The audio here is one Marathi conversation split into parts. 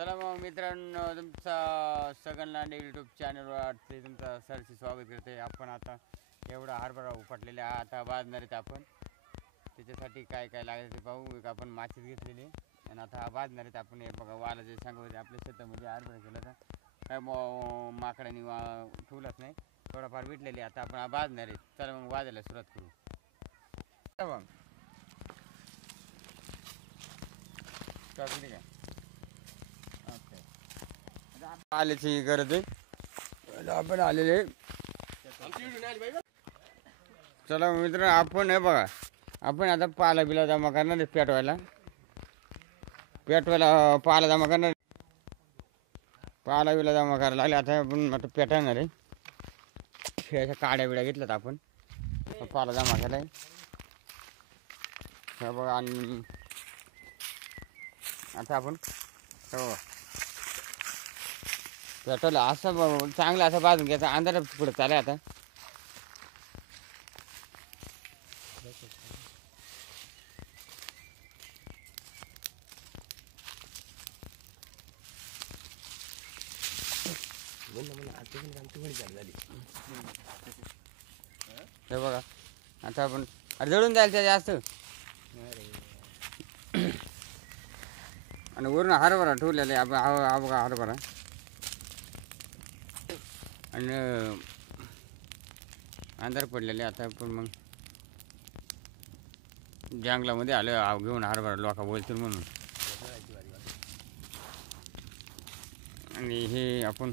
चला मग मित्रांनो, तुमचा सगळ्यांना यूट्यूब चॅनलवर तुमचं सरचे स्वागत करते. आपण आता एवढा हरभरा उपटलेला आता बाजणार आहेत आपण. त्याच्यासाठी काय काय लागेल ते पाहू. एक आपण माचीस घेतलेली आणि आता बाजणार आहेत आपण. हे बघा वाला जे सांगत आपल्या शेतामध्ये हरभरा केला तर काय माकडांनी ठेवलंच नाही, थोडाफार विटलेली. आता आपण बाजणार आहेत. चला मग वाजायला सुरुवात करू. मग का आल्याची गरज आहे, आपण आलेले. चला मित्र, आपण हे बघा, आपण आता पाला बिला जमा करणार आहे. पेटवायला पाला जमा करणार, पाला बिला जमा करायला लागले. आता आपण आता पेटवणार आहे. अशा काड्या बिड्या घेतल्यात आपण, पाला जमा केलाय हे बघा. आणि आता आपण हो पेट्रोल असं चांगलं असं बाजून घ्यायचं. अंधारात पुढे चालेल आता. हे बघा, आता आपण जळून जायला त्या जास्त. आणि वरून हरभरा ठेवलेला आहे आपण. हा बघा हरभरा. आणि अंधार पडलेले. आता पण मग जंगलामध्ये आलो घेऊन हरभरा, लोका बोलतील म्हणून. आणि हे आपण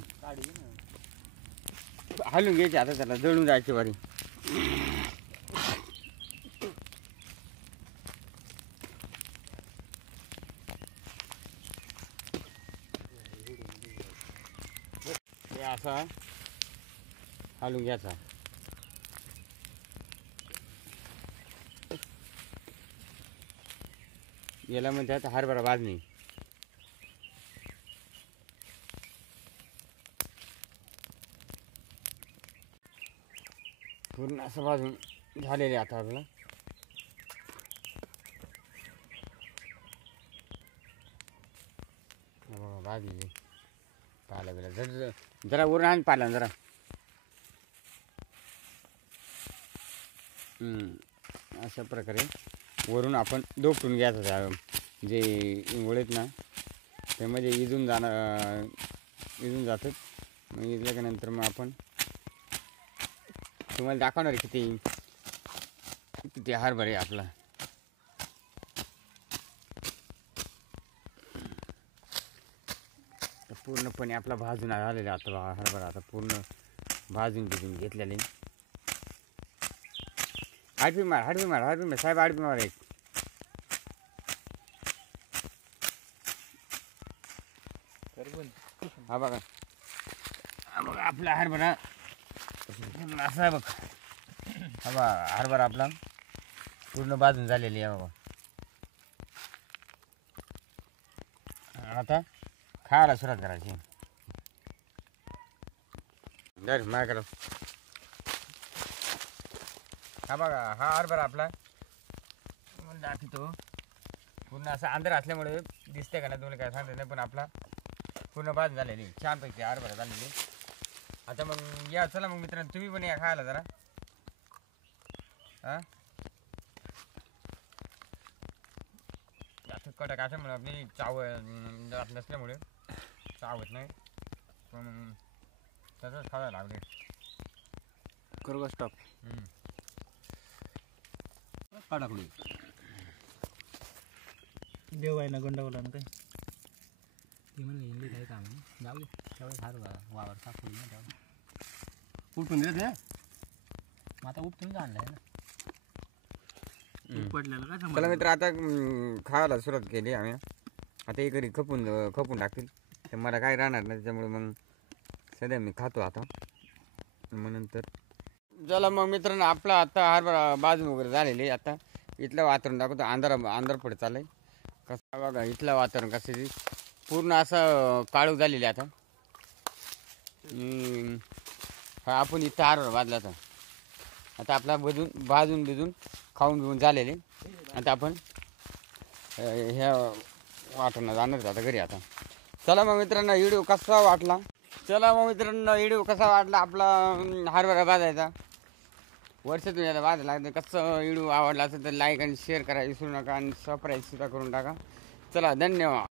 हलून घ्यायचे. आता त्याला जळून जायची वारी. हे असा हलून घ्यायचा. याला म्हणतात हरभरा भाजणी. पूर्ण असं भाजून झालेले आता आपलं. बघा भाजलेली. पाला बिला जरा वरून आण पाला जरा. अशा प्रकारे वरून आपण दोपटून घ्यायचं. जे इंगोळेत ना त्यामध्ये इजून जातात. मग इजल्यानंतर मग आपण तुम्हाला दाखवणार किती हरभरा आहे आपला. पूर्णपणे आपला भाजून आलेला आता हरभरा. आता पूर्ण भाजून घेतलेले. हाडपी मार साहेब, हाडपी मार एक. हा बघा, आपला हरभरा असा आहे बघ. हा बघा हरभरा आपला पूर्ण भाजून झालेली आहे बाबा. आता खायला सुरुवात करायची. दर माझ्याकडं हा बघा, हा हरभरा आपला दाखवतो. पूर्ण असा अंधार असल्यामुळे दिसते का नाही तुम्हाला काय सांगते नाही, पण आपला पूर्ण भाजून झालेली छानपैकी हरभरा झालेली. आता मग या, चला मग मित्रांनो, तुम्ही पण या खायला जरा. हां जास्त कडक असल्यामुळे आपली जात नसल्यामुळे चावत नाही, पण तसंच खायला लागले. करू स्टॉप काढाकडी देव आहे ना गंडावला ना काय ते म्हणलं हिंदी काय काम जाऊ दे. तेवढं फार वावर सापडून ना तेवढं उठून देत ना. मग आता उपटून आणलं आहे ना उपटलेलं काय समजा. चला मित्र, आता खायला सुरुवात केली आम्ही. आता हे घरी खपून टाकतील तर मला काय राहणार नाही. त्याच्यामुळे मग सध्या मी खातो आता. मग नंतर चला मग मित्रांनो, आपला आता हरभरा बाजून वगैरे झालेली. आता इथलं वातावरण दाखवतो. अंधार पडत चाललंय. कसं बघा इथलं वातावरण कसं पूर्ण असं काळू झालेली. आता आपण इथं हरभरा बाजला. आता आपला भाजून खाऊन घेऊन झालेले. आता आपण ह्या वाटणं जाणार आता घरी. आता चला मग मित्रांनो व्हिडिओ कसा वाटला आपला हरभरा भाजायचा वर्षातून याला भाजायला लागते. कसं व्हिडिओ आवडला असेल तर लाईक आणि शेअर करायला विसरू नका आणि सबस्क्राईब सुद्धा करून टाका. चला धन्यवाद.